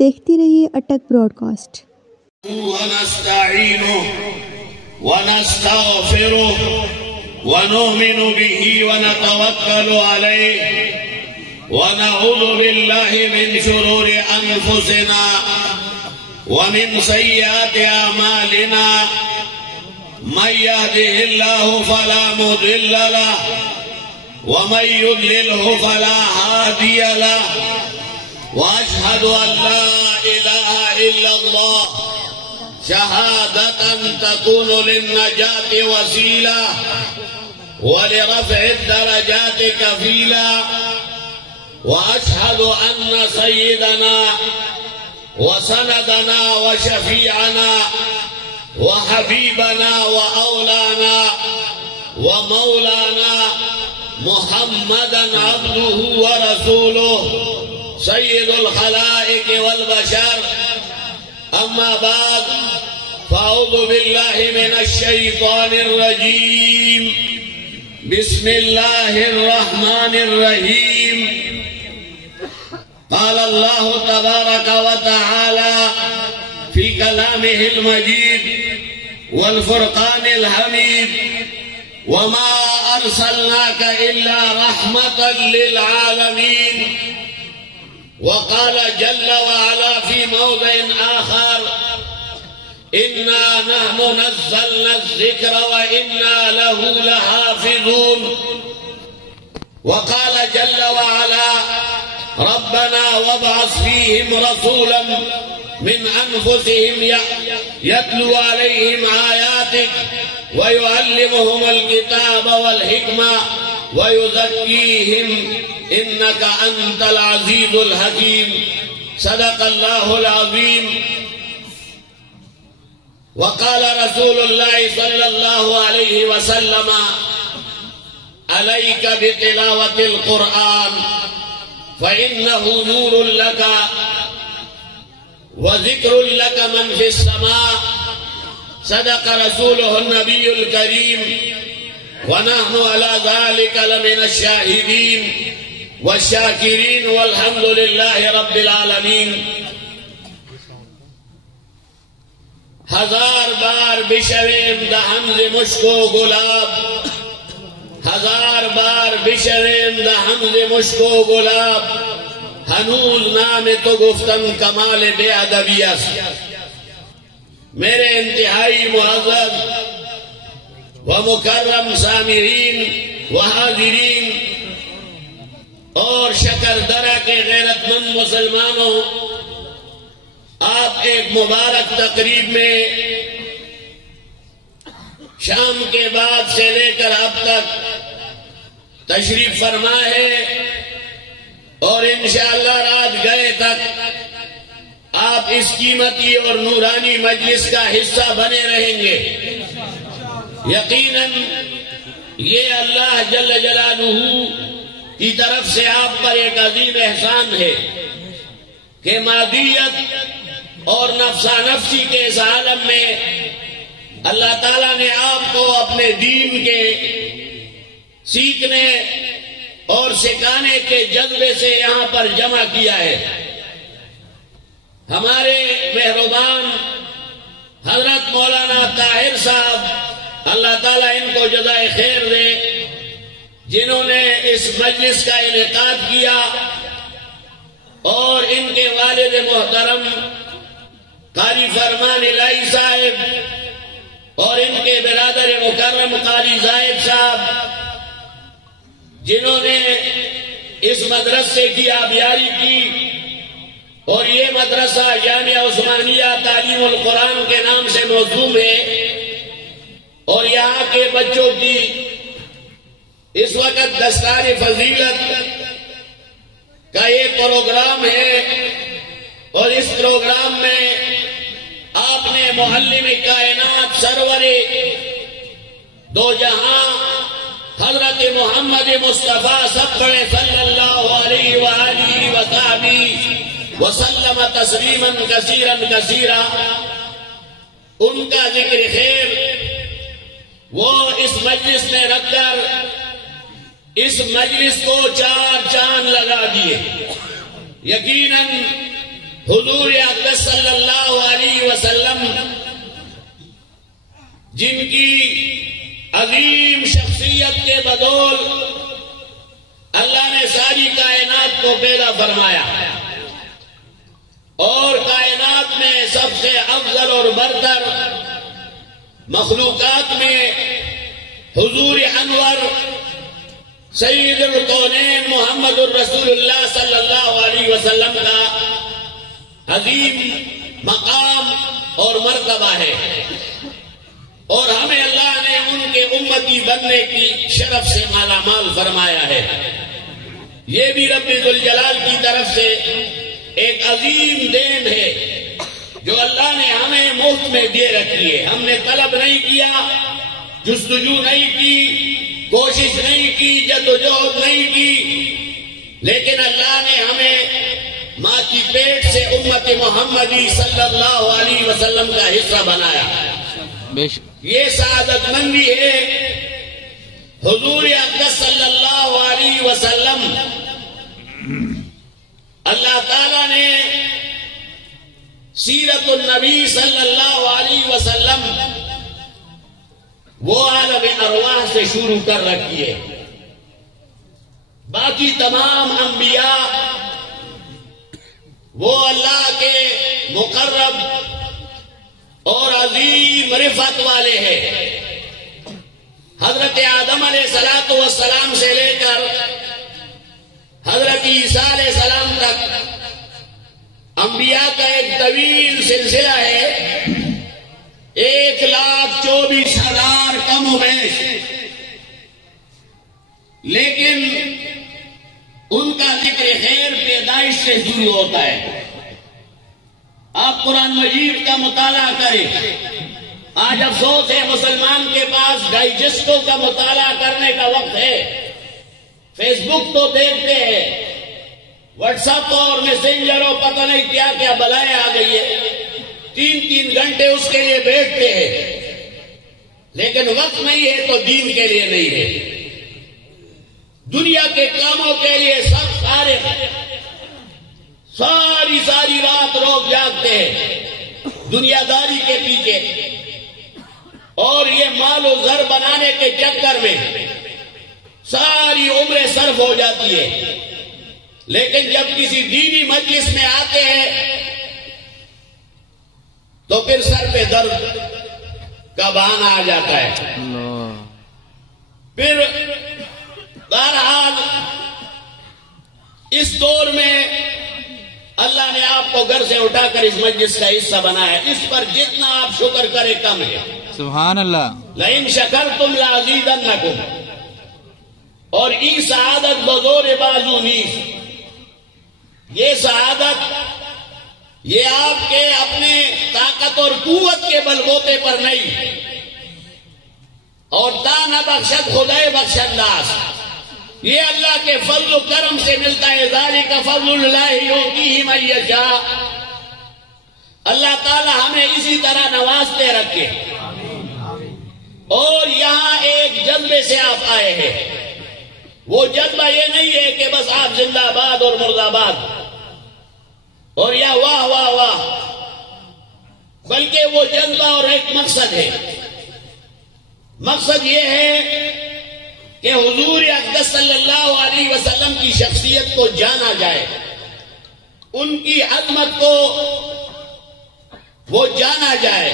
دیکھتی رہیے اٹک Broad cost. ونستعینہ ونستغفرہ ونؤمن به ونتوکل علیہ ونعوذ باللہ من شرور انفسنا ومن سیئات اعمالنا من يهده الله فلا مضل له ومن يضلله فلا هادي له واشهد ان لا اله الا الله شهادة تكون للنجاة وسيلة ولرفع الدرجات كفيلا واشهد ان سيدنا وسندنا وشفيعنا وحبيبنا وأولانا ومولانا محمدا عبده ورسوله سيد الخلائق والبشر أما بعد فأعوذ بالله من الشيطان الرجيم بسم الله الرحمن الرحيم قال الله تبارك وتعالى في كلامه المجيد والفرقان الحميد وما أرسلناك إلا رحمة للعالمين وقال جل وعلا في موضع آخر إنا نحن نزلنا الذكر وإنا له لحافظون وقال جل وعلا ربنا وابعث فيهم رسولا من أنفسهم يتلو عليهم آياتك ويعلمهم الكتاب والحكمة ويزكيهم إنك أنت العزيز الحكيم صدق الله العظيم وقال رسول الله صلى الله عليه وسلم عليك بتلاوة القرآن فإنه نور لك وذكر لك من في السماء صدق رسوله النبي الكريم ونحن على ذلك لمن الشاهدين والشاكرين والحمد لله رب العالمين ہزار بار بشویم دا حمز مشک و گلاب ہزار بار بشویم دا حمز مشک و گلاب ہنوز نام تو گفتن کمال بے ادبیت۔ میرے انتہائی معزز و مکرم سامعین و حاضرین اور شکر درہ کے غیرت مند مسلمانوں، آپ ایک مبارک تقریب میں شام کے بعد سے لے کر اب تک تشریف فرما ہے اور انشاءاللہ رات گئے تک آپ اس قیمتی اور نورانی مجلس کا حصہ بنے رہیں گے۔ یقیناً یہ اللہ جل جلالہ کی طرف سے آپ پر ایک عظیم احسان ہے کہ مادیت اور نفسا نفسی کے اس عالم میں اللہ تعالیٰ نے آپ کو اپنے دین کے سیکھنے اور سکھانے کے جذبے سے یہاں پر جمع کیا ہے۔ ہمارے مہربان حضرت مولانا طاہر صاحب، اللہ تعالیٰ ان کو جزائے خیر دے، جنہوں نے اس مجلس کا انعقاد کیا، اور ان کے والد محترم قاری فرمان الہی صاحب اور ان کے برادر مکرم قاری زاہد صاحب، جنہوں نے اس مدرسے کی آبیاری کی، اور یہ مدرسہ جامعہ عثمانیہ تعلیم القرآن کے نام سے موسوم ہے، اور یہاں کے بچوں کی اس وقت دستار فضیلت کا یہ پروگرام ہے، اور اس پروگرام میں آپ نے معلم کائنات سرور دو جہاں حضرت محمد مصطفیٰ سب بڑے صلی اللہ علیہ وآلہ وصحبہ وسلم تسلیما کثیرا کثیرا، ان کا ذکر خیر وہ اس مجلس میں رکھ کر اس مجلس کو چار چاند لگا دیے۔ یقیناً حضور اقدس صلی اللہ علیہ وسلم جن کی عظیم شخصیت کے بدول اللہ نے ساری کائنات کو پیدا فرمایا اور کائنات میں سب سے افضل اور برتر مخلوقات میں حضور انور سید الکونین محمد الرسول اللہ صلی اللہ علیہ وسلم کا عظیم مقام اور مرتبہ ہے، اور ہمیں اللہ نے ان کے امتی بننے کی شرف سے مالا مال فرمایا ہے۔ یہ بھی رب ذوالجلال کی طرف سے ایک عظیم دین ہے جو اللہ نے ہمیں مفت میں دے رکھی ہے۔ ہم نے طلب نہیں کیا، جستجو نہیں کی، کوشش نہیں کی، جدوجہد نہیں کی، لیکن اللہ نے ہمیں ماں کی پیٹ سے امت محمدی صلی اللہ علیہ وسلم کا حصہ بنایا۔ یہ سعادت مندی ہے۔ حضور اقدس صلی اللہ علیہ وسلم اللہ تعالیٰ نے سیرت النبی صلی اللہ علیہ وسلم وہ عالم ارواح سے شروع کر رکھی ہے۔ باقی تمام انبیاء وہ اللہ کے مقرب اور عظیم رفعت والے ہیں۔ حضرت آدم علیہ السلام سے لے کر حضرت عیسیٰ علیہ السلام تک انبیاء کا ایک طویل سلسلہ ہے۔ 1,24,000 کم و بیش، لیکن ان کا ذکر خیر پیدائش سے شروع ہوتا ہے۔ آپ قرآن مجید کا مطالعہ کریں۔ آج افسوس ہے مسلمان کے پاس ڈائجسٹوں کا مطالعہ کرنے کا وقت ہے۔ فیس بک تو دیکھتے ہیں، واٹس ایپ اور میسنجر اور پتہ نہیں کیا کیا بلائیں آ گئی ہے، 3 گھنٹے اس کے لیے بیٹھتے ہیں، لیکن وقت نہیں ہے تو دین کے لیے نہیں ہے۔ دنیا کے کاموں کے لیے سب ساری رات لوگ جاگتے ہیں دنیا داری کے پیچھے، اور یہ مال و زر بنانے کے چکر میں ساری عمریں صرف ہو جاتی ہے۔ لیکن جب کسی دینی مجلس میں آتے ہیں تو پھر سر پہ درد کا بہانہ آ جاتا ہے۔ پھر بہرحال اس دور میں اللہ نے آپ کو گھر سے اٹھا کر اس مجلس کا حصہ بنایا ہے۔ اس پر جتنا آپ شکر کرے کم ہے۔ سبحان اللہ۔ لئن شکرتم لازیدنکم، اور ای سعادت بزور بازو نیز، یہ سعادت یہ آپ کے اپنے طاقت اور قوت کے بلبوتے پر نہیں، اور دانا بخشت خدائے بخشت ناس، یہ اللہ کے فضل و کرم سے ملتا ہے۔ ذالک فضل اللہ یؤتیہ من یشاء۔ اللہ تعالی ہمیں اسی طرح نوازتے رکھے۔ اور یہاں ایک جذبے سے آپ آئے ہیں، وہ جذبہ یہ نہیں ہے کہ بس آپ زندہ آباد اور مرد آباد اور یا واہ واہ واہ، بلکہ وہ جذبہ اور ایک مقصد ہے۔ مقصد یہ ہے کہ حضور اقدس صلی اللہ علیہ وسلم کی شخصیت کو جانا جائے، ان کی عظمت کو وہ جانا جائے،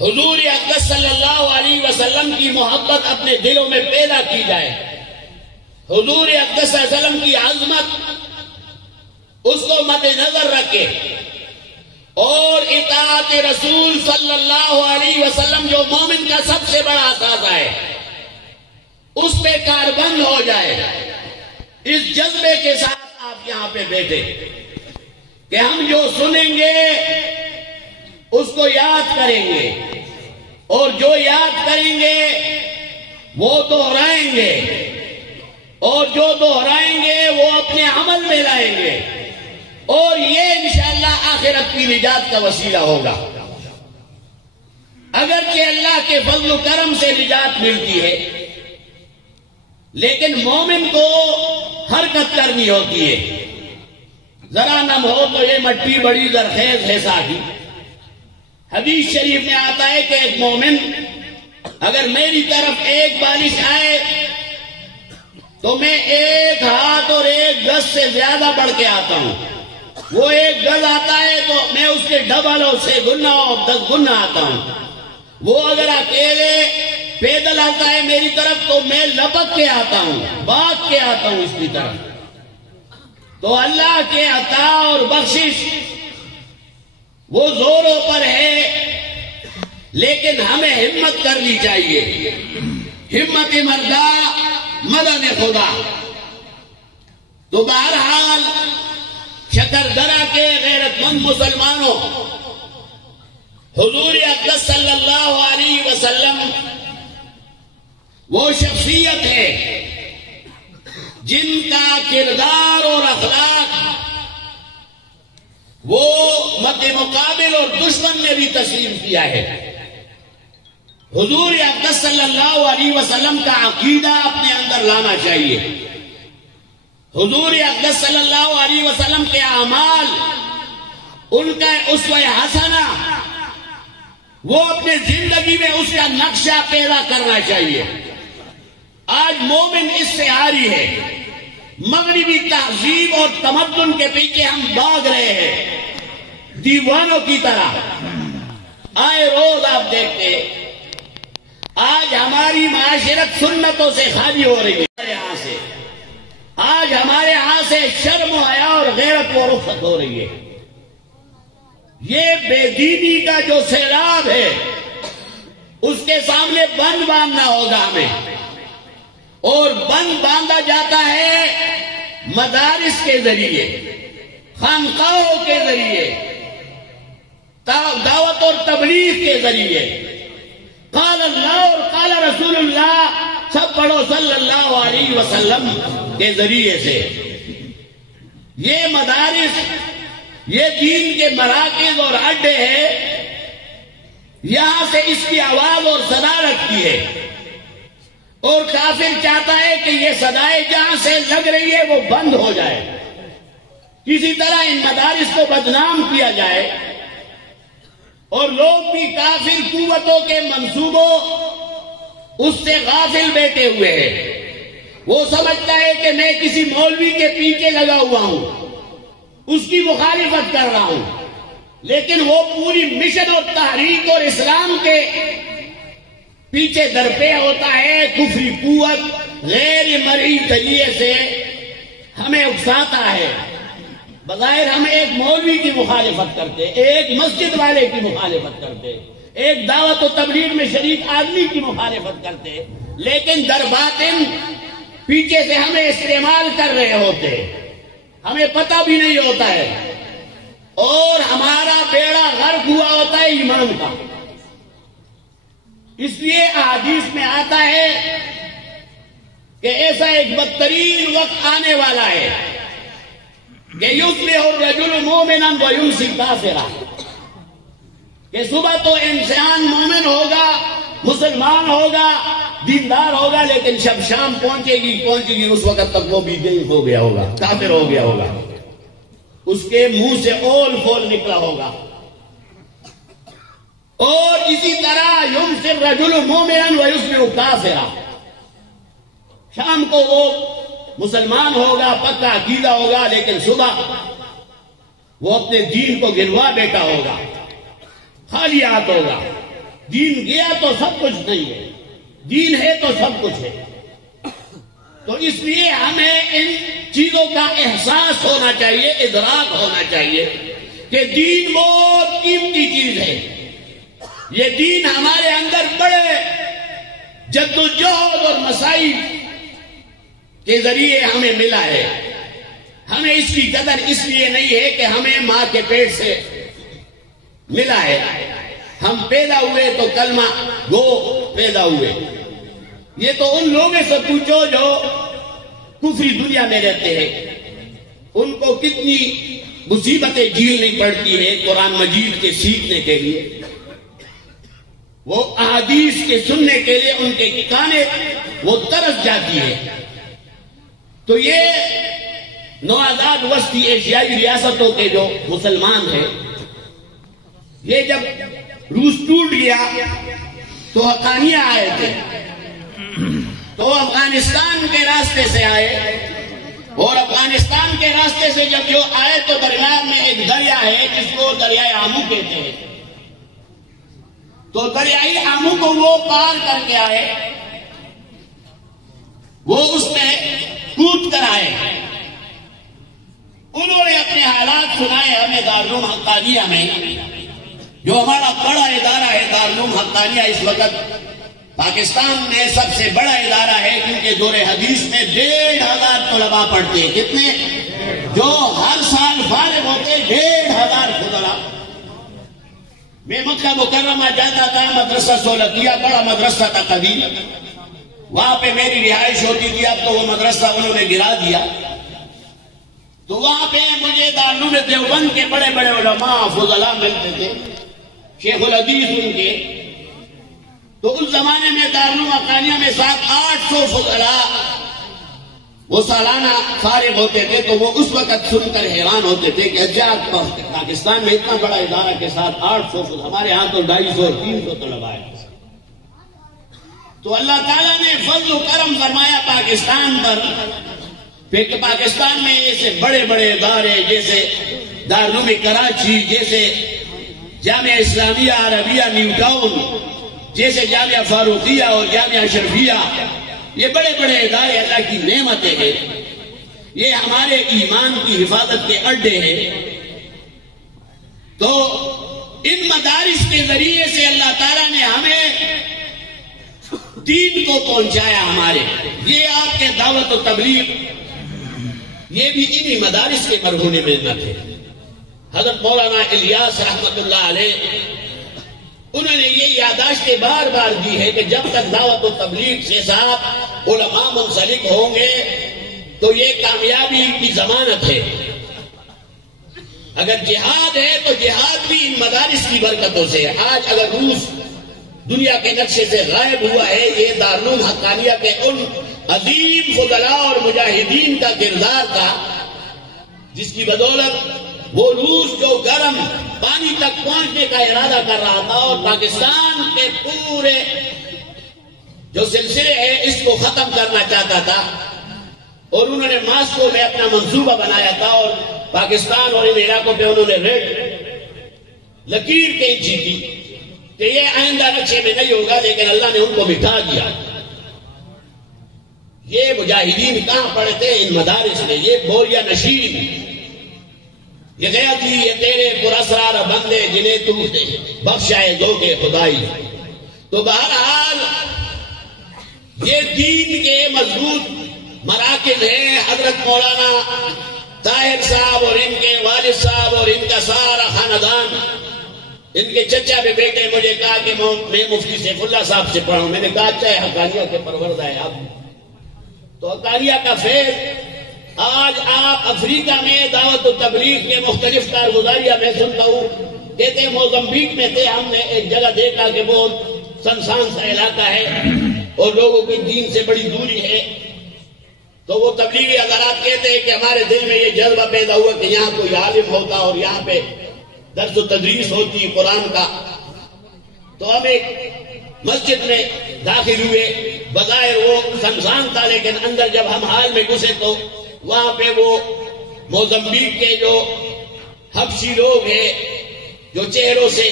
حضور اقدس صلی اللہ علیہ وسلم کی محبت اپنے دلوں میں پیدا کی جائے، حضور اقدس صلی اللہ علیہ وسلم کی عظمت اس کو مد نظر رکھے، اور اطاعت رسول صلی اللہ علیہ وسلم جو مومن کا سب سے بڑا اثاثہ ہے اس پہ کاربند ہو جائے۔ اس جذبے کے ساتھ آپ یہاں پہ بیٹھے کہ ہم جو سنیں گے اس کو یاد کریں گے، اور جو یاد کریں گے وہ دہرائیں گے، اور جو دہرائیں گے وہ اپنے عمل میں لائیں گے، اور یہ انشاءاللہ آخرت کی نجات کا وسیلہ ہوگا۔ اگرچہ اللہ کے فضل و کرم سے نجات ملتی ہے، لیکن مومن کو حرکت کرنی ہوتی ہے۔ ذرا نم ہو تو یہ مٹی بڑی زرخیز ہے ساتھی. حدیث شریف میں آتا ہے کہ ایک مومن اگر میری طرف ایک بارش آئے تو میں ایک ہاتھ اور ایک گز سے زیادہ بڑھ کے آتا ہوں. وہ ایک گز آتا ہے تو میں اس کے ڈبل اور 6 گنا اور 10 گنا آتا ہوں. وہ اگر اکیلے پیدل آتا ہے میری طرف تو میں لپک کے آتا ہوں, بھاگ کے آتا ہوں اس کی طرف. تو اللہ کے عطا اور بخشش وہ زوروں پر ہے, لیکن ہمیں ہمت کرنی چاہیے. ہمت مردہ مدد خدا. تو بہرحال شکردرہ کے غیرت مند مسلمانوں, حضور اقدس صلی اللہ علیہ وسلم وہ شخصیت ہے جن کا کردار اور اخلاق وہ مد مقابل اور دشمن نے بھی تسلیم کیا ہے. حضور اقدس صلی اللہ علیہ وسلم کا عقیدہ اپنے اندر لانا چاہیے. حضور اقدس صلی اللہ علیہ وسلم کے اعمال, ان کا اسوہ حسنہ, وہ اپنے زندگی میں اس کا نقشہ پیدا کرنا چاہیے. آج مومن اس سے عاری ہے. مغربی تہذیب اور تمدن کے پیچھے ہم بھاگ رہے ہیں دیوانوں کی طرح. آئے روز آپ دیکھتے آج ہماری معاشرت سنتوں سے خالی ہو رہی ہے. یہاں سے آج ہمارے ہاں سے شرم و حیا اور غیرت و رخصت ہو رہی ہے. یہ بے دینی کا جو سیلاب ہے اس کے سامنے بند باندھنا ہوگا ہمیں. اور بند باندھا جاتا ہے مدارس کے ذریعے, خانقاہوں کے ذریعے, دعوت اور تبلیغ کے ذریعے. قال اللہ اور قال رسول اللہ سب پڑھو صلی اللہ علیہ وسلم کے ذریعے سے. یہ مدارس, یہ دین کے مراکز اور اڈے ہیں. یہاں سے اس کی آواز اور صدا رکھتی ہے, اور کافر چاہتا ہے کہ یہ صدائے جہاں سے لگ رہی ہے وہ بند ہو جائے, کسی طرح ان مدارس کو بدنام کیا جائے. اور لوگ بھی کافر قوتوں کے منصوبوں اس سے غافل بیٹھے ہوئے ہیں. وہ سمجھتا ہے کہ میں کسی مولوی کے پیچھے لگا ہوا ہوں, اس کی مخالفت کر رہا ہوں, لیکن وہ پوری مشن اور تحریک اور اسلام کے پیچھے درپے ہوتا ہے. کفری قوت غیر مرئی ذریعے سے ہمیں اکساتا ہے. بظاہر ہم ایک مولوی کی مخالفت کرتے, ایک مسجد والے کی مخالفت کرتے, ایک دعوت و تبلیغ میں شریک آدمی کی مخالفت کرتے, لیکن در باطن پیچھے سے ہمیں استعمال کر رہے ہوتے, ہمیں پتہ بھی نہیں ہوتا ہے, اور ہمارا بیڑا غرق ہوا ہوتا ہے ایمان کا. اس لیے احادیث میں آتا ہے کہ ایسا ایک بدترین وقت آنے والا ہے کہ یصبح الرجل مومنا ویمسی کافرا, کہ صبح تو انسان مومن ہوگا, مسلمان ہوگا, دیندار ہوگا, لیکن جب شام پہنچے گی اس وقت تک وہ بھی گئی ہو گیا ہوگا, کافر ہو گیا ہوگا, اس کے منہ سے اول فول نکلا ہوگا. اور اسی طرح یمسی الرجل مومنا ویصبح کافرا, شام کو وہ مسلمان ہوگا, پکا عقیدہ ہوگا, لیکن صبح وہ اپنے دین کو گروا بیٹھا ہوگا, خالی ہاتھ ہوگا. دین گیا تو سب کچھ نہیں ہے, دین ہے تو سب کچھ ہے. تو اس لیے ہمیں ان چیزوں کا احساس ہونا چاہیے, ادراک ہونا چاہیے کہ دین بہت قیمتی چیز ہے. یہ دین ہمارے اندر بڑے جدوجہد اور مسائل کے ذریعے ہمیں ملا ہے. ہمیں اس کی قدر اس لیے نہیں ہے کہ ہمیں ماں کے پیٹ سے ملا ہے. ہم پیدا ہوئے تو کلمہ گو پیدا ہوئے. یہ تو ان لوگوں سے پوچھو جو کفری دنیا میں رہتے ہیں, ان کو کتنی مصیبتیں جھیلنی پڑتی ہیں قرآن مجید کے سیکھنے کے لیے. وہ احادیث کے سننے کے لیے ان کے کانے وہ ترس جاتی ہے. تو یہ نوآزاد وسطی ایشیائی ریاستوں کے جو مسلمان ہیں، یہ جب روس ٹوٹ گیا تو حقانیہ آئے تھے، تو افغانستان کے راستے سے آئے، اور افغانستان کے راستے سے جب جو آئے تو درمیان میں ایک دریا ہے جس کو دریائے آمو کہتے ہیں، تو دریائے آمو کو وہ پار کر کے آئے، وہ اس میں کود کر آئے، انہوں نے اپنے حالات سنائے ہمیں دارالعلوم حقانیہ میں، جو ہمارا بڑا ادارہ ہے دارالعلوم حقانیہ، اس وقت پاکستان میں سب سے بڑا ادارہ ہے، کیونکہ دور حدیث میں 1,500 طلباء پڑھتے ہیں، کتنے؟ جو ہر سال فارغ ہوتے 1,500 فضلاء۔ میں مکہ مکرمہ جاتا تھا، مدرسہ سولتیہ بڑا مدرسہ تھا قدیم، وہاں پہ میری رہائش ہوتی تھی، اب تو وہ مدرسہ انہوں نے گرا دیا، تو وہاں پہ مجھے دارالعلوم دیوبند کے بڑے بڑے علماء فضلاء ملتے تھے، شیخ الحدیث ان کے، تو اس زمانے میں دارالعلوم حقانیہ میں 700-800 فضلاء وہ سالانہ فارغ ہوتے تھے، تو وہ اس وقت سن کر حیران ہوتے تھے کہ اچھا پاکستان میں اتنا بڑا ادارہ کے ساتھ 800 فضلاء، ہمارے ہاں تو 250-300 طلباء ہیں۔ تو اللہ تعالیٰ نے فضل و کرم فرمایا پاکستان پر، پھر پاکستان میں ایسے بڑے بڑے ادارے جیسے دارالعلوم کراچی، جیسے جامعہ اسلامیہ عربیہ نیو ٹاؤن، جیسے جامعہ فاروقیہ اور جامعہ اشرفیہ، یہ بڑے بڑے ادارے اللہ کی نعمتیں ہیں، یہ ہمارے ایمان کی حفاظت کے اڈے ہیں۔ تو ان مدارس کے ذریعے سے اللہ تعالیٰ نے ہمیں دین کو پہنچایا ہمارے، یہ آپ کے دعوت و تبلیغ یہ بھی انہی مدارس کے مرہون محنت ہے۔ حضرت مولانا الیاس رحمت اللہ علیہ انہوں نے یہ یاداشتیں بار بار دی ہے کہ جب تک دعوت و تبلیغ سے ساتھ علماء منسلک ہوں گے تو یہ کامیابی کی ضمانت ہے۔ اگر جہاد ہے تو جہاد بھی ان مدارس کی برکتوں سے ہے۔ آج اگر روس دنیا کے نقشے سے غائب ہوا ہے، یہ دارالعلوم حقانیہ کے ان عظیم فضلاء اور مجاہدین کا کردار تھا جس کی بدولت وہ روس جو گرم پانی تک پہنچنے کا ارادہ کر رہا تھا اور پاکستان کے پورے جو سلسلے ہیں اس کو ختم کرنا چاہتا تھا، اور انہوں نے ماسکو میں اپنا منصوبہ بنایا تھا، اور پاکستان اور ان علاقوں پہ انہوں نے ریڈ لکیر کھینچی تھی کہ یہ آئندہ نقشے میں نہیں ہوگا، لیکن اللہ نے ان کو بٹھا دیا۔ یہ مجاہدین کہاں پڑے تھے؟ ان مدارس میں۔ یہ بوریا نشین، یہ غیرتی، یہ تیرے پراسرار بندے جنہیں تو بخشائے دو کے خدائی۔ تو بہرحال یہ دین کے مضبوط مراکز ہیں۔ حضرت مولانا طاہر صاحب اور ان کے والد صاحب اور ان کا سارا خاندان، ان کے چچا بھی بیٹے مجھے کہا کہ میں مفتی سیف اللہ صاحب سے پڑھا ہوں۔ میں نے کہا اچھا ہے، حقانیہ کے پروردہ ہے آپ، تو حقانیہ کا فیض آج آپ افریقہ میں دعوت و تبلیغ کے مختلف کارگزاریاں میں سنتا ہوں، کہتے ہیں موزمبیق میں تھے، ہم نے ایک جگہ دیکھا کہ بہت سنسان سا علاقہ ہے اور لوگوں کی دین سے بڑی دوری ہے، تو وہ تبلیغی حضرات کہتے ہیں کہ ہمارے دل میں یہ جذبہ پیدا ہوا کہ یہاں کوئی عالم ہوتا اور یہاں پہ درس و تدریس ہوتی قرآن کا، تو ہم ایک مسجد میں داخل ہوئے، بظاہر وہ سنسان تھا، لیکن اندر جب ہم حال میں گھسے تو وہاں پہ وہ موزمبیق کے جو حبشی لوگ ہیں جو چہروں سے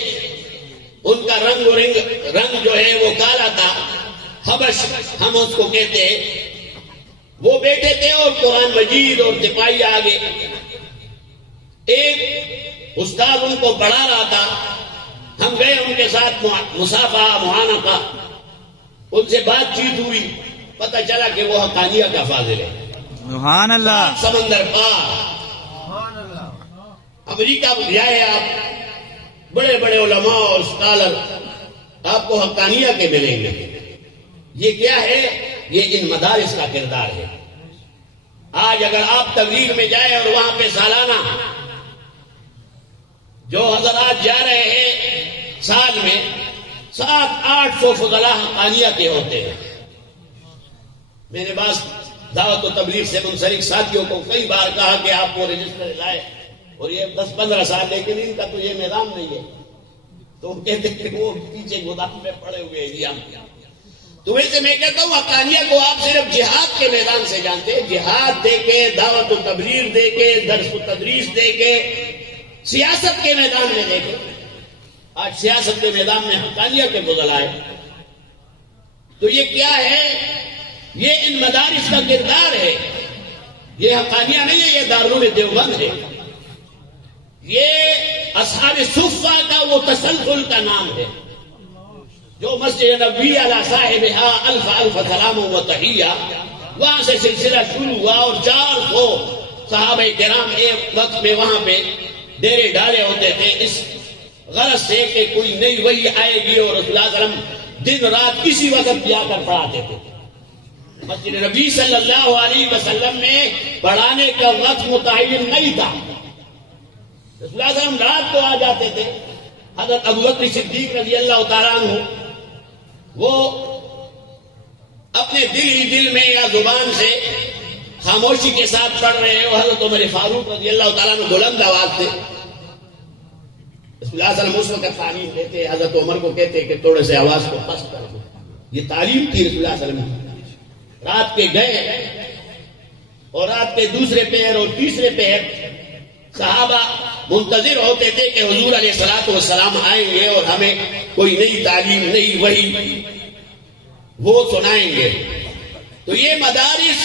ان کا رنگ جو ہے وہ کالا تھا، حبش ہم اس کو کہتے ہیں، وہ بیٹھے تھے اور قرآن مجید اور سپاہی آگے، ایک استاد ان کو پڑھا رہا تھا، ہم گئے ان کے ساتھ مصافحہ معانقہ، ان سے بات چیت ہوئی، پتہ چلا کہ وہ حقانیہ کا فاضل ہے۔ سبحان اللہ۔ سمندر پار امریکہ میں جائے آپ، بڑے بڑے علماء اور اسکالر آپ کو حقانیہ کے ملیں گے۔ یہ کیا ہے؟ یہ ان مدارس کا کردار ہے۔ آج اگر آپ تبلیغ میں جائیں اور وہاں پہ سالانہ جو حضرات جا رہے ہیں سال میں 700-800 فضلاء حقانیہ کے ہوتے ہیں۔ میرے پاس دعوت و تبلیغ سے منسلک ساتھیوں کو کئی بار کہا کہ آپ وہ رجسٹر لائے، اور یہ 10-15 سال، لیکن ان کا تو یہ میدان نہیں ہے، تو وہ کہتے کہ وہ پیچھے گودام میں پڑے ہوئے ہیں ہم. تو ویسے میں کہتا ہوں حقانیہ کو آپ صرف جہاد کے میدان سے جانتے ہیں، جہاد دے کے، دعوت و تبلیغ دے کے، درس و تدریس دے کے، سیاست کے میدان میں دے کے. آج سیاست کے میدان میں حقانیہ کے بدل آئے. تو یہ کیا ہے؟ یہ ان مدارس کا کردار ہے. یہ حقانیہ نہیں ہے، یہ دارالعلوم دیوبند ہے. یہ اصحاب صفہ کا وہ تسلسل کا نام ہے جو مسجد نبوی علی صاحبہا الف الف سلام و تحیہ، وہاں سے سلسلہ شروع ہوا، اور 400 صحابہ کرام ایک وقت میں وہاں پہ ڈیرے ڈالے ہوتے تھے، اس غرض سے کہ کوئی نئی وحی آئے گی، اور رسول اللہ صلی اللہ علیہ وسلم دن رات اسی وقت جا کر پڑھاتے تھے. مسجد نبی صلی اللہ علیہ وسلم میں پڑھانے کا وقت متعین نہیں تھا. رسول اللہ صلی اللہ علیہ وسلم رات کو آ جاتے تھے. حضرت ابوبکر صدیق رضی اللہ تعالیٰ عنہ وہ اپنے دل ہی دل میں یا زبان سے خاموشی کے ساتھ پڑھ رہے ہیں، اور حضرت عمر فاروق رضی اللہ تعالیٰ عنہ بلند آواز سے رسول اللہ صلی اللہ علیہ وسلم اس وقت تعلیم دیتے. حضرت عمر کو کہتے کہ تھوڑے سے آواز کو پست کر دو. یہ تعلیم تھی رسول اللہ صلی اللہ علیہ وسلم. رات کے گئے، اور رات کے دوسرے پہر اور تیسرے پہر صحابہ منتظر ہوتے تھے کہ حضور علیہ الصلوۃ والسلام آئیں گے اور ہمیں کوئی نئی تعلیم، نئی وحی وہ سنائیں گے. تو یہ مدارس،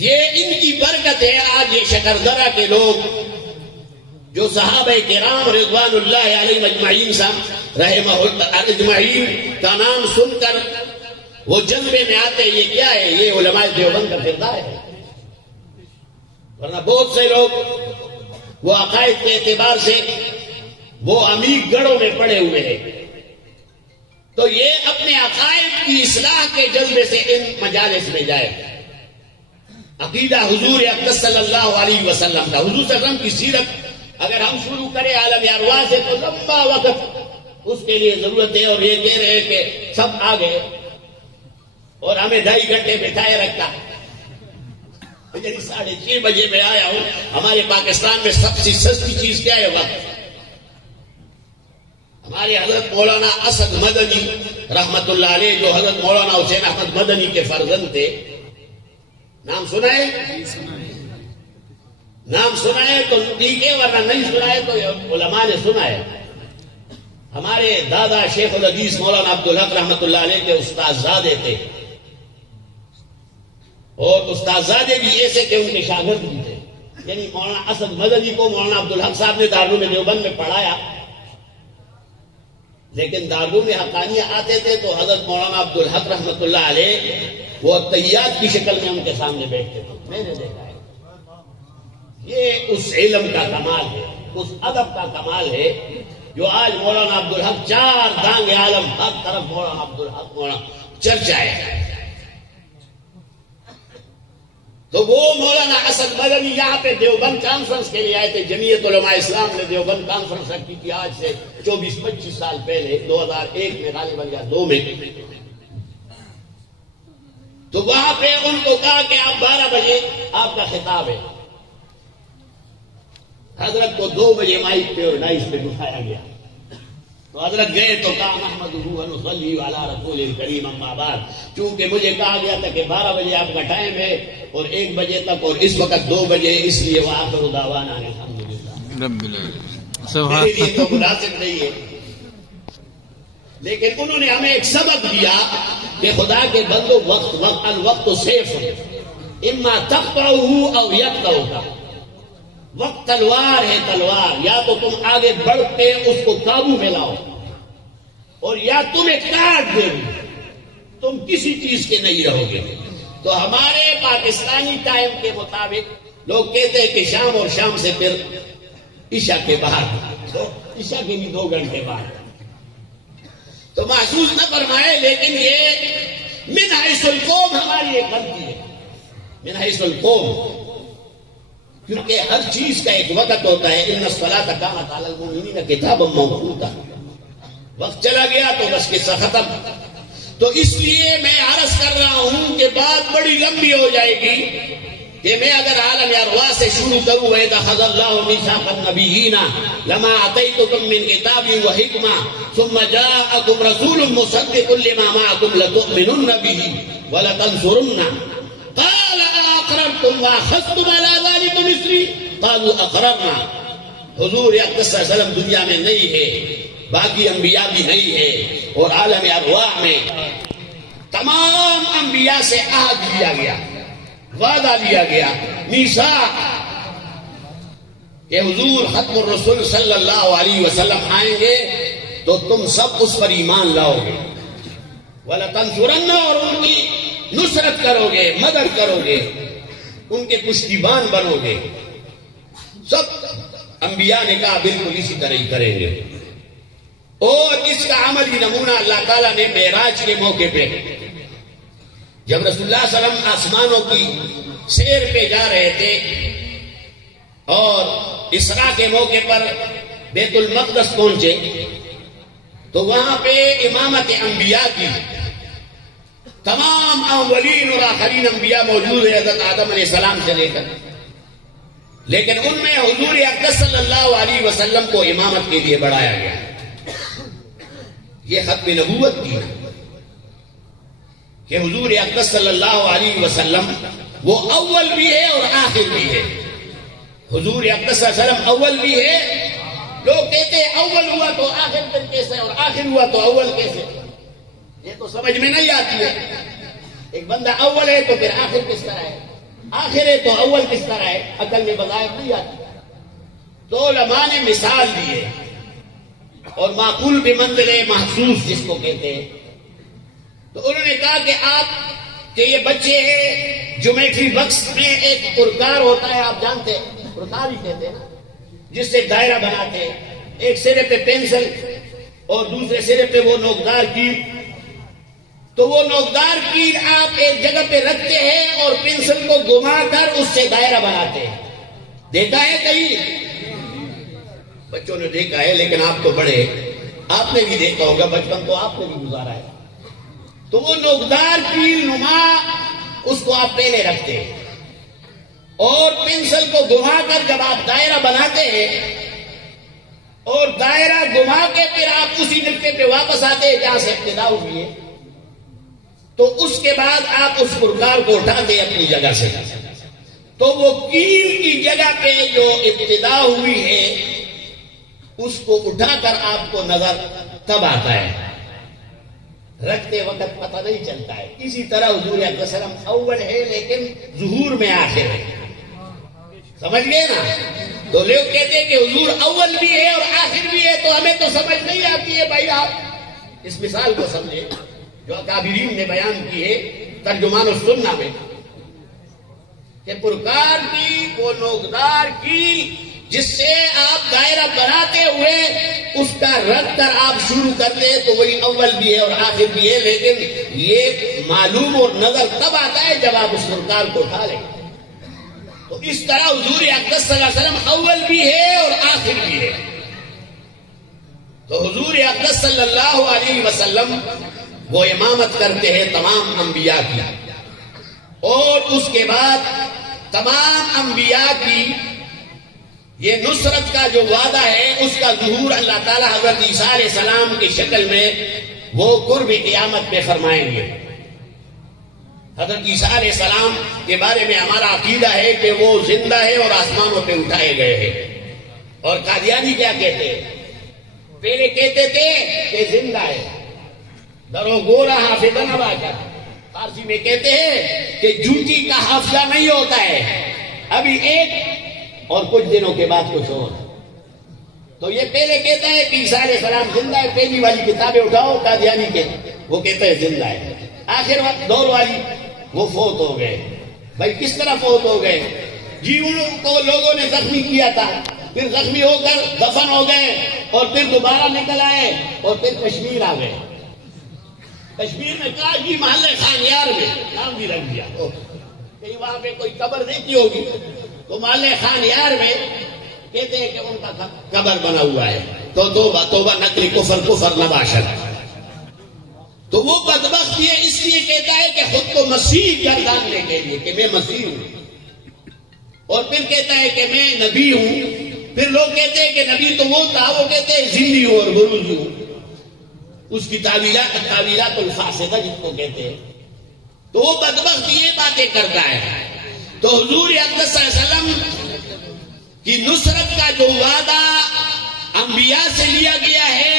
یہ ان کی برکت ہے. آج یہ شکردرہ کے لوگ جو صحابہ کرام رضوان اللہ علیہم اجمعین اجمعین کا نام سن کر وہ جذبے میں آتے، یہ کیا ہے؟ یہ علماء دیوبند کا کردار ہے. ورنہ بہت سے لوگ وہ عقائد کے اعتبار سے وہ عمیق گڑھوں میں پڑے ہوئے ہیں. تو یہ اپنے عقائد کی اصلاح کے جذبے سے ان مجالس میں جائے. عقیدہ حضور اقدس صلی اللہ علیہ وسلم کا، حضور صلی اللہ علیہ وسلم کی سیرت اگر ہم شروع کریں عالم ارواح سے تو لمبا وقت اس کے لیے ضرورت ہے. اور یہ کہہ رہے ہیں کہ سب آ گئے اور ہمیں 2.5 گھنٹے بٹھائے رکھا. 6:30 بجے میں آیا ہوں. ہمارے پاکستان میں سب سے سستی چیز کیا ہے؟ وقت. ہمارے حضرت مولانا اسد مدنی رحمت اللہ علیہ، جو حضرت مولانا حسین احمد مدنی کے فرزند تھے، نام سنا ہے؟ نام سنا ہے تو ٹھیک ہے، ورنہ نہیں سنا ہے تو علماء نے سنا ہے. ہمارے دادا شیخ الحدیث مولانا عبدالحق رحمت اللہ علیہ کے استادزادے تھے، اور استادزادے بھی ایسے کہ ان کے شاگرد بھی تھے. یعنی مولانا اسد مدنی کو مولانا عبدالحق صاحب نے دارالعلوم دیوبند میں پڑھایا، لیکن دارالعلوم حقانیہ آتے تھے تو حضرت مولانا عبدالحق رحمت اللہ علیہ وہ طیات کی شکل میں ان کے سامنے بیٹھتے تھے. میں نے دیکھا ہے. یہ اس علم کا کمال ہے، اس ادب کا کمال ہے جو آج مولانا عبدالحق 4 دانگ عالم ہر طرف مولانا عبدالحق مولانا چرچا ہے. تو وہ مولانا اسد مدنی یہاں پہ دیوبند کانفرنس کے لیے آئے تھے. جمعیت علماء اسلام نے دیوبند کانفرنس رکھی تھی آج سے 24-25 سال پہلے، 2001 میں غالباً یا 2 میں. تو وہاں پہ ان کو کہا کہ آپ 12 بجے آپ کا خطاب ہے. حضرت کو 2 بجے مائک پہ اور ڈائس پہ بٹھایا گیا. تو حضرت گئے تو کہا نحمدہ ونصلی علی رسول الکریم اما بعد. چونکہ مجھے کہا گیا تھا کہ 12 بجے آپ کا ٹائم ہے اور 1 بجے تک، اور اس وقت 2 بجے، اس لیے وآخر دعوانا الحمدللہ. میرے لیے تو مناسب نہیں ہے، لیکن انہوں نے ہمیں ایک سبق دیا کہ خدا کے بندو، وقت الوقت سیف ہے، اما تقطعہ او یقطعک. وقت تلوار ہے، تلوار. یا تو تم آگے بڑھ کے اس کو قابو میں لاؤ، اور یا تمہیں کاٹ دے گی، تم کسی چیز کے نہیں رہو گے. تو ہمارے پاکستانی ٹائم کے مطابق لوگ کہتے ہیں کہ شام، اور شام سے پھر عشاء کے بعد، عشاء کے بھی 2 گھنٹے بعد. تو محسوس نہ فرمائے، لیکن یہ من حیث القوم ہماری ایک غلطی ہے. من حیث القوم، کیونکہ ہر چیز کا ایک وقت ہوتا ہے. ان الصلاۃ کانت علی المؤمنین کتابا موقوتا. وقت چلا گیا تو بس قصہ ختم. تو اس لیے میں عرض کر رہا ہوں کہ بات بڑی لمبی ہو جائے گی کہ میں اگر عالم ارواح سے شروع کروں وَإِذَا اللَّهُ مِيثَاقَ النَّبِيِّينَ لَمَا آتَيْتُكُم مِّن كِتَابٍ وَحِكْمَةٍ ثُمَّ جَاءَكُمْ رَسُولٌ مُّصَدِّقٌ لِّمَا مَعَكُمْ لَتُؤْمِنُنَّ بِهِ وَلَتَنصُرُنَّهُ قَالَ أَأَقْرَرْتُمْ وَأَخَذْتُمْ عَلَىٰ ذَٰلِكُمْ إِصْرِي قَالُوا أَقْرَرْنَا. حضور اقدس صلی اللہ علیہ وسلم دنیا میں نہیں ہے، باقی انبیاء بھی نہیں ہے، اور عالم ارواح میں تمام انبیاء سے عہد لیا گیا، وعدہ لیا گیا، میثاق، کہ حضور ختم الرسول صلی اللہ علیہ وسلم آئیں گے تو تم سب اس پر ایمان لاؤ گے، وَلَتَنْصُرَنَّ، اور ان کی نصرت کرو گے، مدد کرو گے، ان کے پشتیبان بنو گے. سب انبیاء نے کہا بالکل اسی طرح ہی کریں گے. اور اس کا عملی نمونہ اللہ تعالیٰ نے معراج کے موقع پہ جب رسول اللہ صلی اللہ علیہ وسلم آسمانوں کی سیر پہ جا رہے تھے اور اسراء کے موقع پر بیت المقدس پہنچے تو وہاں پہ امامت انبیاء کی تمام اولین اور آخرین انبیاء موجود ہیں حضرت آدم علیہ السلام سے لے کر، لیکن ان میں حضور اقدس صلی اللہ علیہ وسلم کو امامت کے لیے بڑھایا گیا. یہ ختم نبوت کی ہے کہ حضور اقدس صلی اللہ علیہ وسلم وہ اول بھی ہے اور آخر بھی ہے. حضور اقدس صلی اللہ علیہ وسلم اول بھی ہے. لوگ کہتے ہیں اول ہوا تو آخر پھر کیسے، اور آخر ہوا تو اول کیسے؟ یہ تو سمجھ میں نہیں آتی ہے. ایک بندہ اول ہے تو پھر آخر کس طرح ہے، آخر ہے تو اول کس طرح ہے، عقل میں بظاہر نہیں آتی. تو علماء نے مثال دی ہے، اور معقول بمنزل محسوس جس کو کہتے ہیں. تو انہوں نے کہا کہ آپ کہ یہ بچے ہیں، جیومیٹری باکس میں ایک پرکار ہوتا ہے، آپ جانتے ہیں پرکار ہی کہتے ہیں نا، جس سے دائرہ بناتے ہیں. ایک سرے پہ پینسل اور دوسرے سرے پہ وہ نوکدار کیل. تو وہ نوکدار کیل آپ ایک جگہ پہ رکھتے ہیں اور پینسل کو گھما کر اس سے دائرہ بناتے ہیں. دیکھا ہے کہیں؟ بچوں نے دیکھا ہے، لیکن آپ تو بڑے، آپ نے بھی دیکھا ہوگا، بچپن تو آپ نے بھی گزارا ہے. تو وہ نوکدار کیل نما اس کو آپ پہلے رکھتے ہیں اور پینسل کو گھما کر جب آپ دائرہ بناتے ہیں اور دائرہ گھما کے پھر آپ اسی نقطے پہ واپس آتے ہیں جہاں سے ابتدا ہوئی ہے، تو اس کے بعد آپ اس پرکار کو اٹھاتے ہیں اپنی جگہ سے. تو وہ کیل کی جگہ پہ جو ابتدا ہوئی ہے اس کو اٹھا کر آپ کو نظر تب آتا ہے، رکھتے وقت پتہ نہیں چلتا ہے. اسی طرح حضور اقدس صلی اللہ علیہ وسلم اول ہے لیکن ظہور میں آخر ہے. سمجھ گئے نا؟ تو لوگ کہتے ہیں کہ حضور اول بھی ہے اور آخر بھی ہے، تو ہمیں تو سمجھ نہیں آتی ہے. بھائی آپ اس مثال کو سمجھیں جو اکابرین نے بیان کی ہے ترجمان السنہ میں، کہ پرکار کی وہ نوکدار کی جس سے آپ دائرہ بناتے ہوئے اس کا رکھ کر آپ شروع کرتے ہیں، تو وہی اول بھی ہے اور آخر بھی ہے. لیکن یہ معلوم اور نظر تب آتا ہے جب آپ اس پرکار کو اٹھا لیں. تو اس طرح حضور اقدس صلی اللہ علیہ وسلم اول بھی ہے اور آخر بھی ہے. تو حضور اقدس صلی اللہ علیہ وسلم وہ امامت کرتے ہیں تمام انبیاء کی، اور اس کے بعد تمام انبیاء کی یہ نصرت کا جو وعدہ ہے اس کا ظہور اللہ تعالیٰ حضرت عیسیٰ علیہ السلام کی شکل میں وہ قرب قیامت میں فرمائیں گے. حضرت عیسیٰ علیہ السلام کے بارے میں ہمارا عقیدہ ہے کہ وہ زندہ ہے اور آسمانوں پہ اٹھائے گئے ہیں. اور قادیانی کیا کہتے ہیں؟ پہلے کہتے تھے کہ زندہ ہے، درو گورا حافظہ نہ باقا. فارسی میں کہتے ہیں کہ جوتی کا حافظہ نہیں ہوتا ہے، ابھی ایک اور کچھ دنوں کے بعد کچھ اور. تو یہ پہلے کہتا ہے کہ عیسیٰ علیہ السلام زندہ ہے، پہلی والی کتابیں اٹھاؤ قادیانی کے، وہ کہتے ہیں زندہ ہے. آخر وقت دور والی وہ فوت ہو گئے. بھائی کس طرح فوت ہو گئے؟ جی ان کو لوگوں نے زخمی کیا تھا، پھر زخمی ہو کر دفن ہو گئے اور پھر دوبارہ نکل آئے اور پھر کشمیر آ گئے. کشمیر میں کہا جی محلے خانیار میں نام بھی رکھ دیا، کہیں وہاں پہ کوئی قبر دیکھی ہوگی تو محلے خانیار میں کہتے ہیں کہ ان کا قبر بنا ہوا ہے. تو توبہ توبہ نقلی کفر کفر نباشد. تو وہ بدبخت یہ اس لیے کہتا ہے کہ خود کو مسیح گرداننے کے لیے کہ میں مسیح ہوں، اور پھر کہتا ہے کہ میں نبی ہوں۔ پھر لوگ کہتے ہیں کہ نبی تو وہ تھا، وہ کہتے ہیں ذلی ہوں اور بروز ہوں، اس کی تعویلات الفاسدہ جس کو کہتے ہیں۔ تو وہ بدبخت یہ باتیں کرتا ہے۔ تو حضور اقدس صلی اللہ علیہ وسلم کی نصرت کا جو وعدہ انبیاء سے لیا گیا ہے،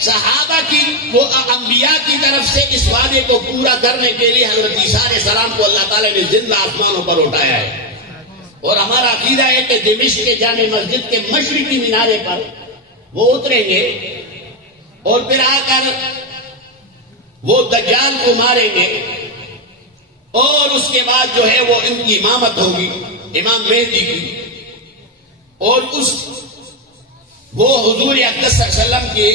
صحابہ کی وہ انبیاء کی طرف سے اس وعدے کو پورا کرنے کے لیے حضرت عیسیٰ علیہ السلام کو اللہ تعالیٰ نے زندہ آسمانوں پر اٹھایا ہے۔ اور ہمارا عقیدہ ہے کہ دمشق کے جامع مسجد کے مشرقی مینارے پر وہ اتریں گے اور پھر آ کر وہ دجال کو ماریں گے، اور اس کے بعد جو ہے وہ ان کی امامت ہوگی امام مہدی کی، اور وہ حضور اقدس صلی اللہ علیہ وسلم کی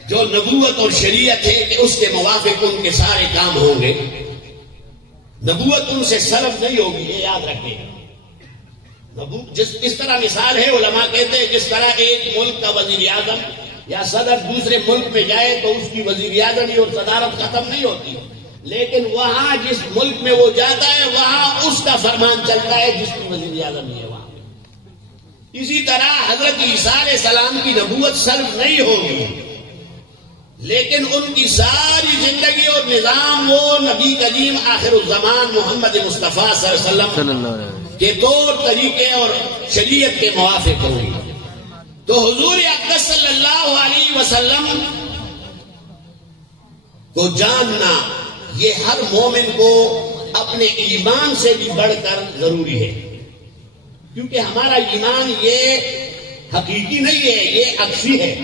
جو نبوت اور شریعت ہے کہ اس کے موافق ان کے سارے کام ہوں گے۔ نبوت ان سے سلب نہیں ہوگی، یہ یاد رکھیں۔ جس طرح مثال ہے، علماء کہتے ہیں جس طرح ایک ملک کا وزیر اعظم یا صدر دوسرے ملک میں جائے تو اس کی وزیر اعظمی اور صدارت ختم نہیں ہوتی، لیکن وہاں جس ملک میں وہ جاتا ہے وہاں اس کا فرمان چلتا ہے جس کی وزیر اعظم ہے وہاں۔ اسی طرح حضرت عیسیٰ علیہ السلام کی نبوت سلب نہیں ہوگی، لیکن ان کی ساری زندگی اور نظام وہ نبی کریم آخر الزمان محمد مصطفیٰ صلی اللہ علیہ وسلم کے طور طریقے اور شریعت کے موافق ہوگی۔ تو حضور اقدس صلی اللہ علیہ وسلم کو جاننا یہ ہر مومن کو اپنے ایمان سے بھی بڑھ کر ضروری ہے، کیونکہ ہمارا ایمان یہ حقیقی نہیں ہے، یہ عکسی ہے۔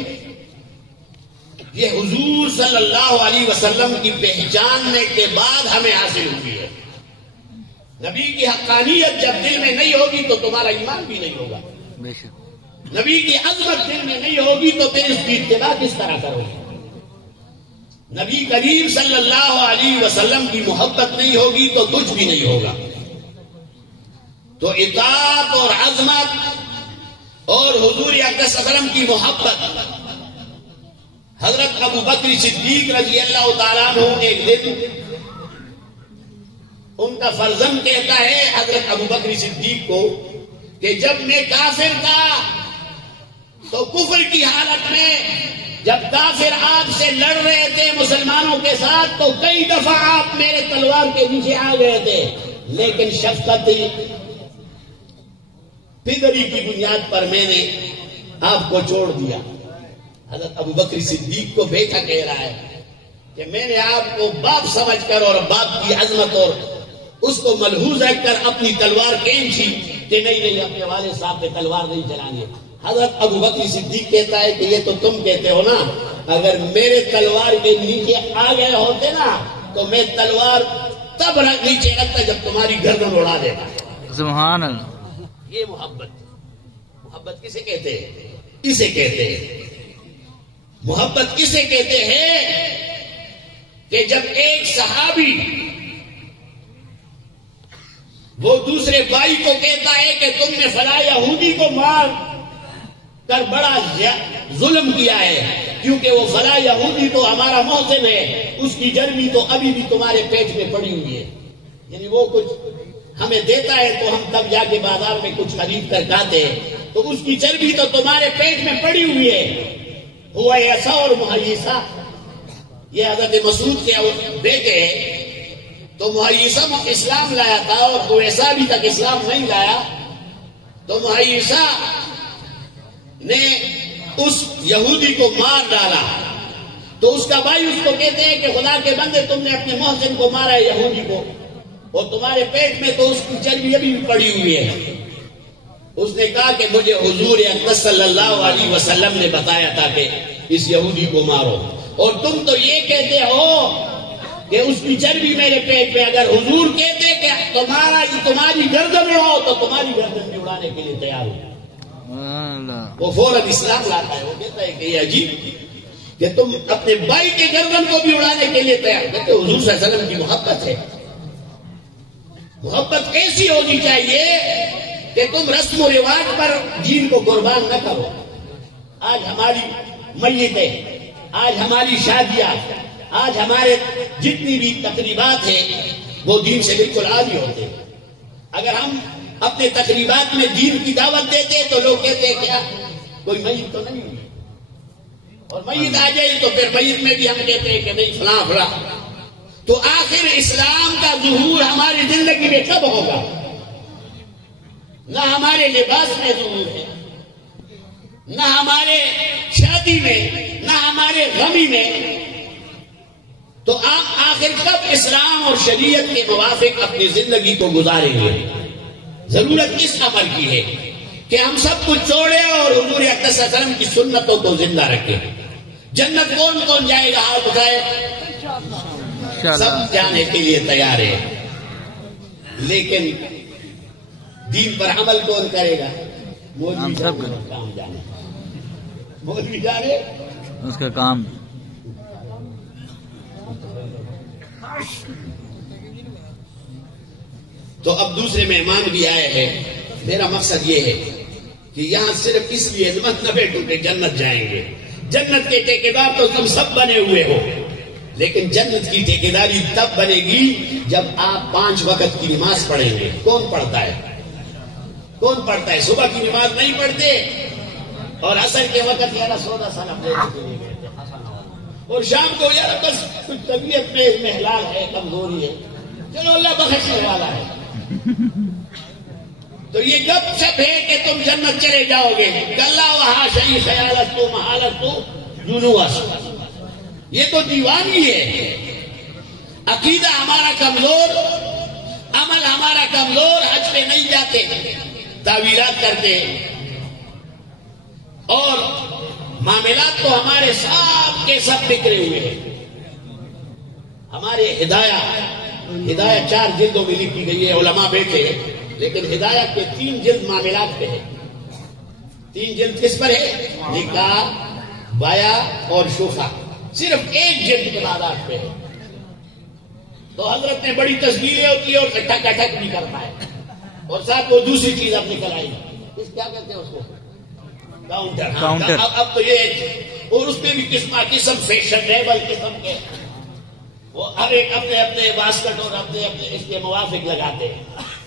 یہ حضور صلی اللہ علیہ وسلم کی پہچاننے کے بعد ہمیں حاصل ہوئی ہے۔ نبی کی حقانیت جب دل میں نہیں ہوگی تو تمہارا ایمان بھی نہیں ہوگا۔ نبی کی عظمت دل میں نہیں ہوگی تو پھر اس کی اتباع کس طرح کرو گے؟ نبی کریم صلی اللہ علیہ وسلم کی محبت نہیں ہوگی تو کچھ بھی نہیں ہوگا۔ تو اطاعت اور عظمت اور حضور اقدس صلی اللہ علیہ وسلم کی محبت، حضرت ابو بکر صدیق رضی اللہ تعالیٰ عنہ ایک دن ان کا فرزند کہتا ہے حضرت ابو بکر صدیق کو کہ جب میں کافر تھا تو کفر کی حالت میں جب کافر آپ سے لڑ رہے تھے مسلمانوں کے ساتھ تو کئی دفعہ آپ میرے تلوار کے نیچے آ گئے تھے، لیکن شفقتی فکری کی بنیاد پر میں نے آپ کو چھوڑ دیا۔ حضرت ابو بکر صدیق کو بیٹا کہہ رہا ہے کہ میں نے آپ کو باپ سمجھ کر اور باپ کی عظمت اور اس کو ملحوظ رکھ کر اپنی تلوار کھینچی کہ نہیں اپنے والد صاحب پہ تلوار نہیں چلانی۔ حضرت ابو بکر صدیق کہتا ہے کہ یہ تو تم کہتے ہو نا، اگر میرے تلوار کے نیچے آ گئے ہوتے نا تو میں تلوار تب نیچے رکھتا جب تمہاری گردن اڑا دیتا۔ سبحان اللہ۔ یہ محبت کسے کہتے ہیں؟ اسے کہتے ہیں محبت کسے کہتے ہیں کہ جب ایک صحابی وہ دوسرے بھائی کو کہتا ہے کہ تم نے فلاں یہودی کو مار کر بڑا ظلم کیا ہے، کیونکہ وہ فلاں یہودی تو ہمارا محسن ہے، اس کی چربی تو ابھی بھی تمہارے پیٹ میں پڑی ہوئی ہے، یعنی وہ کچھ ہمیں دیتا ہے تو ہم تب جا کے بازار میں کچھ خرید کر کھاتے ہیں، تو اس کی چربی تو تمہارے پیٹ میں پڑی ہوئی ہے۔ ہوا ایسا اور محیصہ، یہ حضرت مسعود کے بیٹے تو محیصہ اسلام لایا تھا اور وہ ایسا ابھی تک اسلام نہیں لایا، تو محیصہ نے اس یہودی کو مار ڈالا، تو اس کا بھائی اس کو کہتے ہیں کہ خدا کے بندے تم نے اپنے محسن کو مارا ہے یہودی کو، اور تمہارے پیٹ میں تو اس کی چربی ابھی بھی پڑی ہوئی ہے۔ اس نے کہا کہ مجھے حضور اقدس صلی اللہ علیہ وسلم نے بتایا تھا کہ اس یہودی کو مارو، اور تم تو یہ کہتے ہو کہ اس کی چربی میرے پیٹ میں، اگر حضور کہتے کہ تمہاری گردن اڑاؤ تو تمہاری گردن بھی اڑانے کے لیے تیار ہو۔ وہ فوراً اسلام لاتا ہے، وہ کہتا ہے کہ یہ عجیب کہ تم اپنے بھائی کے گردن کو بھی اڑانے کے لیے تیار، کہتے حضور صلی اللہ علیہ وسلم کی محبت ہے۔ محبت ایسی ہونی چاہیے کہ تم رسم و رواج پر دین کو قربان نہ کرو۔ آج ہماری میتیں آج ہماری شادیاں، آج ہمارے جتنی بھی تقریبات ہیں وہ دین سے بالکل عاری ہوتے ہیں. اگر ہم اپنے تقریبات میں دین کی دعوت دیتے تو لوگ کہتے کیا کوئی میت تو نہیں ہوئی، اور میت آ جائے تو پھر میت میں بھی ہم کہتے ہیں کہ نہیں فلاں فلاں. تو آخر اسلام کا ظہور ہماری زندگی میں کب ہوگا؟ نہ ہمارے لباس میں ظہور ہے، نہ ہمارے شادی میں، نہ ہمارے غمی میں. تو آپ آخر کب اسلام اور شریعت کے موافق اپنی زندگی کو گزاریں گے؟ ضرورت اس عمل کی ہے کہ ہم سب کچھ چھوڑیں اور حضور اقدس صلی اللہ علیہ وسلم کی سنتوں کو زندہ رکھیں. جنت کون کون جائے گا؟ ہاتھ اٹھائے. سب جانے کے لیے تیار ہے، لیکن دین پر عمل کون کرے گا؟ مولوی کام جانے، مولوی جانے اس کا کام. تو اب دوسرے مہمان بھی آئے ہیں. میرا مقصد یہ ہے کہ یہاں صرف اس لیے مت نہ بیٹھو کہ جنت جائیں گے. جنت کے ٹھیکیدار تو تم سب بنے ہوئے ہو، لیکن جنت کی ٹھیکیداری تب بنے گی جب آپ 5 وقت کی نماز پڑھیں گے. کون پڑھتا ہے؟ کون پڑھتا ہے؟ صبح کی نماز نہیں پڑھتے اور عصر کے وقت یار 14 سال اپنے اور شام کو یار بس کچھ طبیعت میں محلال ہے، کمزوری ہے، چلو اللہ بخشنے والا ہے. تو یہ گپ شپ ہے کہ تم جنت چلے جاؤ گے. اللہ وہاں شہی خیالت تو محالت تو جنوس، یہ تو دیوانی ہے. عقیدہ ہمارا کمزور، عمل ہمارا کمزور، حج پہ نہیں جاتے، تعویلات کرتے، اور معاملات تو ہمارے سب کے سب بکھرے ہوئے ہیں. ہمارے ہدایت 4 جلدوں میں لکھی گئی ہے. علماء بیٹھے، لیکن ہدایت کے 3 جلد معاملات پہ ہے. 3 جلد کس پر ہے؟ نکاح، بایا اور شوفہ. صرف 1 جلد عبادات پہ ہے. تو حضرت نے بڑی تصویریں ہوتی ہے اور ٹھک ٹھک بھی کرتا ہے، اور ساتھ وہ دوسری چیز اب نکل آئی. اس کیا کہتے ہیں اس کو؟ کاؤنٹر. اب تو یہ، اور اس میں بھی قسم فیشنیبل قسم کے، وہ ہر ایک اپنے اپنے واسکٹ اور اپنے اپنے اس کے موافق لگاتے ہیں.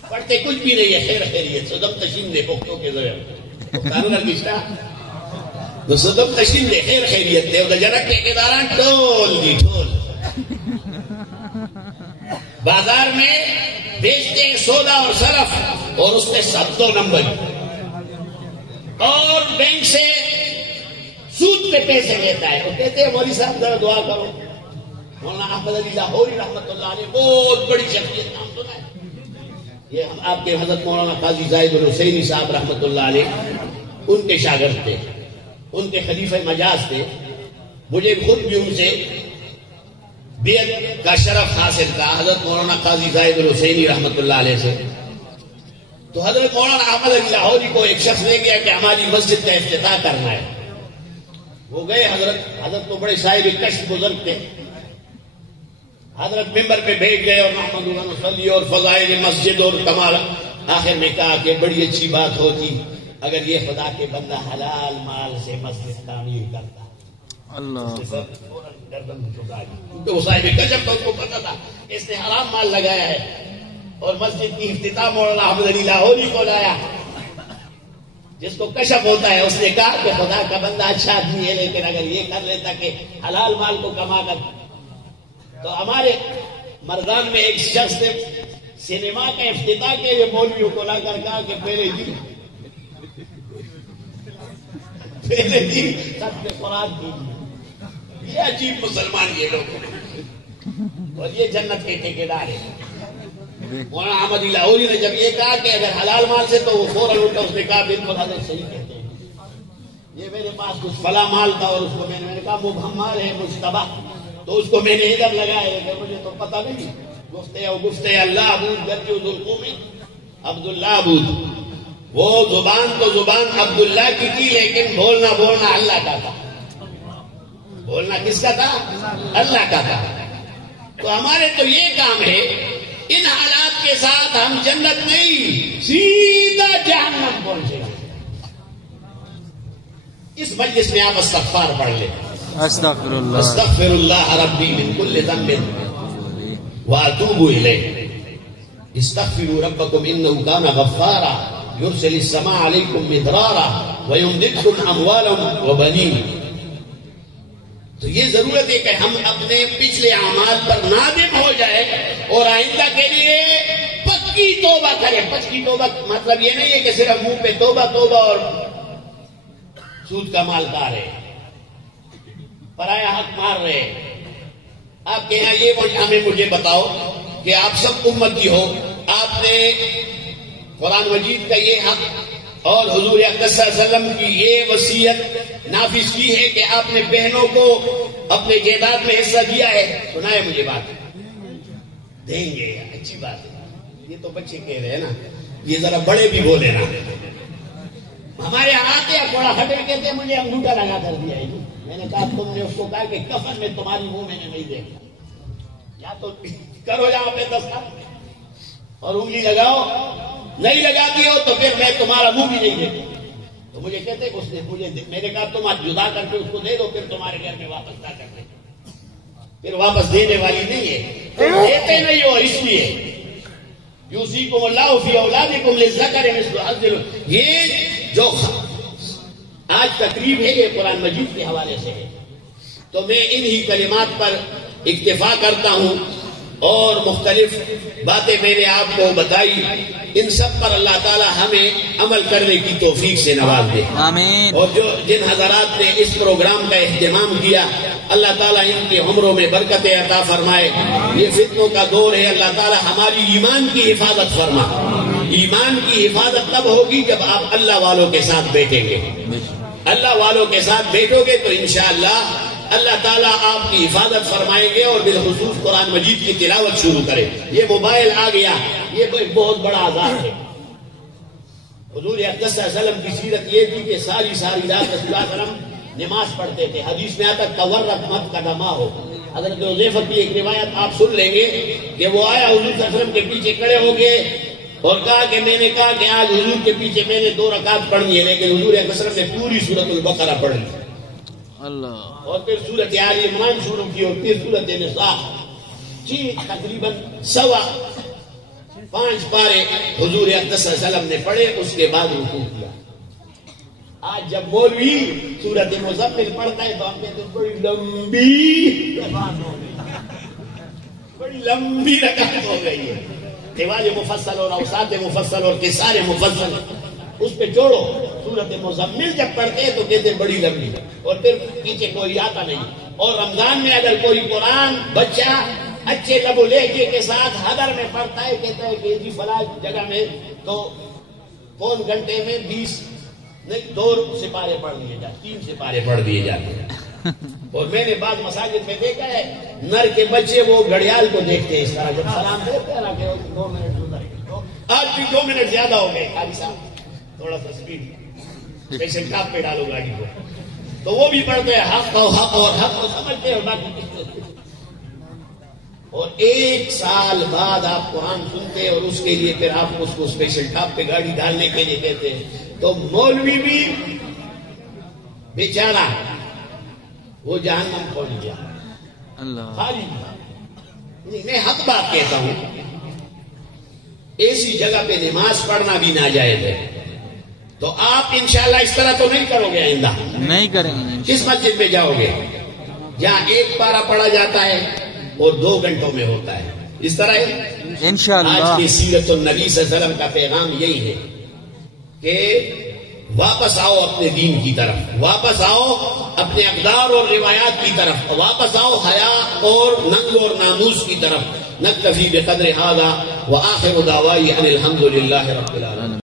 پڑھتے کچھ بھی نہیں ہے. خیر خیریت سدم تشین دے پختوں کے ذریعے تو سدم تشین دے خیر خیریت دے جنک ٹھیکیداران ٹول دی ٹول بازار میں بیچتے ہیں سودا اور صرف، اور اس میں 7 نمبر، اور بینک سے سود پہ پیسے لیتا ہے. وہ کہتے ہیں مولوی صاحب ذرا دعا کرو. مولانا احمد علی لاہوری رحمۃ اللہ علیہ بہت بڑی شخصیت، نام سنا ہے؟ یہ آپ کے حضرت مولانا قاضی زاہد الحسینی صاحب رحمۃ اللہ علیہ ان کے شاگرد تھے، ان کے خلیفہ مجاز تھے. مجھے خود بھی ان سے بیعت کا شرف حاصل تھا، حضرت مولانا قاضی زاہد الحسینی رحمۃ اللہ علیہ سے. تو حضرت مولانا احمد علی لاہوری کو ایک شخص لے گیا کہ ہماری مسجد کا افتتاح کرنا ہے. وہ گئے. حضرت تو بڑے صاحب کشف بزرگ تھے. حضرت ممبر پہ بیٹھ گئے اور محمد صلی اور فضائل مسجد اور کمال. آخر میں کہا کہ بڑی اچھی بات ہوتی اگر یہ خدا کے بندہ حلال مال سے مسجد تعمیر کرتا. اللہ کیونکہ وہ صاحب کشف تھا، اس کو پتا تھا اس نے حرام مال لگایا ہے، اور مسجد کی افتتاح مولانا احمد علی لاہوری کو لایا. جس کو کشف ہوتا ہے اس نے کہا کہ خدا کا بندہ اچھا آدمی ہے، لیکن اگر یہ کر لیتا کہ حلال مال کو کما کر. تو ہمارے مردان میں ایک شخص نے سینما کا افتتاح کے لیے مولویوں کو لا کر کہا کہ پہلے جی سب سے خوراک دیجیے. یہ عجیب مسلمان یہ لوگ، اور یہ جنت کے ٹھیکیدار ہیں. مولانا احمد لاہوری نے جب یہ کہا کہ اگر حلال مال سے، تو وہ فوراً اٹھا. اس نے کہا بالکل حضرت صحیح کہتے ہیں. یہ میرے پاس کچھ فلاں مال تھا اور اس کو میں نے کہا مبہم مال ہے مشتبہ، تو اس کو میں نے ادھر لگایا ہے. مجھے تو پتہ نہیں. گفتے اللہ ابود گرجو ذوالقومی عبداللہ ابود. وہ زبان تو زبان عبداللہ کی تھی، لیکن بولنا اللہ کا تھا. بولنا کس کا تھا؟ اللہ کا تھا. تو ہمارے تو یہ کام ہے، ان حالات کے ساتھ ہم جنت نہیں سیدھا جہنم پہنچے. اس مجلس میں آپ استغفار پڑھ لیں. استغفر اللہ استغفر اللہ ربی من کل ذنب واتوب الیہ استغفروا ربکم انہ کان غفارا یرسل السماء علیکم مدرارا ویمددکم اموالا وبنین. تو یہ ضرورت ہے کہ ہم اپنے پچھلے اعمال پر نادم ہو جائے اور آئندہ کے لیے پکی توبہ کریں. پکی توبہ مطلب یہ نہیں ہے کہ صرف منہ پہ توبہ توبہ اور سود کا مالدار ہے، پرایا حق مار رہے. آپ کے یہاں یہ مجھے بتاؤ کہ آپ سب امتی ہو، آپ نے قرآن مجید کا یہ حق اور حضور اکرم صلی اللہ علیہ وسلم کی یہ وصیت نافذ کی ہے کہ آپ نے بہنوں کو اپنے جائیداد میں حصہ دیا ہے. سنائے مجھے بات. دیں گے، اچھی بات ہے. یہ تو بچے کہہ رہے ہیں نا، یہ ذرا بڑے بھی بولے نا. ہمارے یہاں آتے ہیں تھوڑا ہٹے کہتے ہیں مجھے انگوٹھا لگا کر دیا ہے. میں نے کہا تم نے اس کو کہا کہ کفن میں تمہاری منہ میں نے نہیں دیکھا، یا تو کرو جہاں پہ دستخط اور انگلی لگاؤ، نہیں لگاتی ہو تو پھر میں تمہارا منہ بھی نہیں دیکھوں. تو مجھے کہتے اس نے مجھے، میں نے کہا تم آج جدا کر کے اس کو دے دو، پھر تمہارے گھر میں واپس نہ کر دیں. پھر واپس دینے والی نہیں ہے، تم دیتے نہیں ہو اس لیے. یوصیکم اللہ فی اولادکم للذکر مثل حظ الانثیین. یہ جو آج تقریب ہے یہ قرآن مجید کے حوالے سے ہے. تو میں انہی کلمات پر اکتفا کرتا ہوں اور مختلف باتیں میں نے آپ کو بتائی. ان سب پر اللہ تعالی ہمیں عمل کرنے کی توفیق سے نواز دے. آمین. اور جن حضرات نے اس پروگرام کا اہتمام کیا اللہ تعالیٰ ان کی عمروں میں برکتیں عطا فرمائے. یہ فتنوں کا دور ہے، اللہ تعالیٰ ہماری ایمان کی حفاظت فرما. ایمان کی حفاظت تب ہوگی جب آپ اللہ والوں کے ساتھ بیٹھیں گے. اللہ والوں کے ساتھ بیٹھو گے تو انشاءاللہ اللہ تعالیٰ آپ کی حفاظت فرمائیں گے اور بالخصوص قرآن مجید کی تلاوت شروع کریں. یہ موبائل آ گیا، یہ تو ایک بہت بڑا عذاب ہے. حضور اکرم صلی اللہ علیہ وسلم کی سیرت یہ تھی کہ ساری رات رسول اللہ صلی اللہ علیہ وسلم نماز پڑھتے تھے. حدیث میں آتا تورط مت قدما ہو. حضرت حذیفہ کی ایک روایت آپ سن لیں گے کہ وہ آیا حضور صلی اللہ علیہ وسلم کے پیچھے کھڑے ہو گئے اور کہا کہ میں نے کہا کہ آج حضور کے پیچھے میں نے 2 رکعت پڑھنی ہے، لیکن حضور اکرم صلی اللہ علیہ وسلم نے پوری سورۃ البقرہ پڑھ لی اللہ، اور پھر سورۃ آل عمران شروع کی اور پھر سورۃ نساء. تقریباً 5.25 پارے حضور اکرم صلی اللہ علیہ وسلم نے پڑھے، اس کے بعد رکوع کیا. آج جب مولوی سورۃ مزمل پڑھتا ہے تو ہم کہتے ہیں بڑی لمبی رکعت ہو گئی ہے. دیوال مفصل اور اوساط مفصل اور قصار مفصل اس پہ جوڑو. سورۃ مزمل جب پڑھتے ہیں تو کہتے ہیں بڑی لمبی، اور پھر پیچھے کوئی آتا نہیں. اور رمضان میں اگر کوئی قرآن بچہ اچھے لب و لہجے کے ساتھ حضر میں پڑھتا ہے، کہتا ہے کہ جی فلاں جگہ میں تو کون گھنٹے میں 20 نہیں 2 سپارے پڑھ لیے جاتے، 3 سپارے پڑھ دیے جاتے ہیں. اور میں نے بعض مساجد میں دیکھا ہے نر کے بچے وہ گھڑیال کو دیکھتے ہیں اس طرح جب سلام دیتے ہیں نا کہ 2 منٹ گزر. آج بھی 2 منٹ زیادہ ہو گئے. قاری صاحب تھوڑا سا اسپیڈ اسپیشل ٹاپ پہ ڈالو گاڑی کو. تو وہ بھی پڑھتے ہیں حق اور حق کو سمجھتے ہیں اور باقی کچھ. اور 1 سال بعد آپ قرآن سنتے اور اس کے لیے پھر آپ اس کو اسپیشل ٹاپ پہ گاڑی ڈالنے کے لیے کہتے ہیں. تو مولوی بھی بیچارہ وہ جہنم پہنچ گیا اللہ. خالی. میں حق بات کہتا ہوں، ایسی جگہ پہ نماز پڑھنا بھی ناجائز ہے. تو آپ انشاءاللہ اس طرح تو نہیں کرو گے آئندہ؟ نہیں کریں گے. کس مسجد میں جاؤ گے جہاں 1 پارہ پڑھا جاتا ہے اور 2 گھنٹوں میں ہوتا ہے؟ اس طرح ہے. انشاءاللہ آج کی سیرت النبی صلی اللہ علیہ وسلم کا پیغام یہی ہے کہ واپس آؤ اپنے دین کی طرف، واپس آؤ اپنے اقدار اور روایات کی طرف، واپس آؤ حیا اور ننگ اور ناموس کی طرف. نکتفی بقدر ھذا وآخر دعوائی ان الحمد للہ رب العالمین.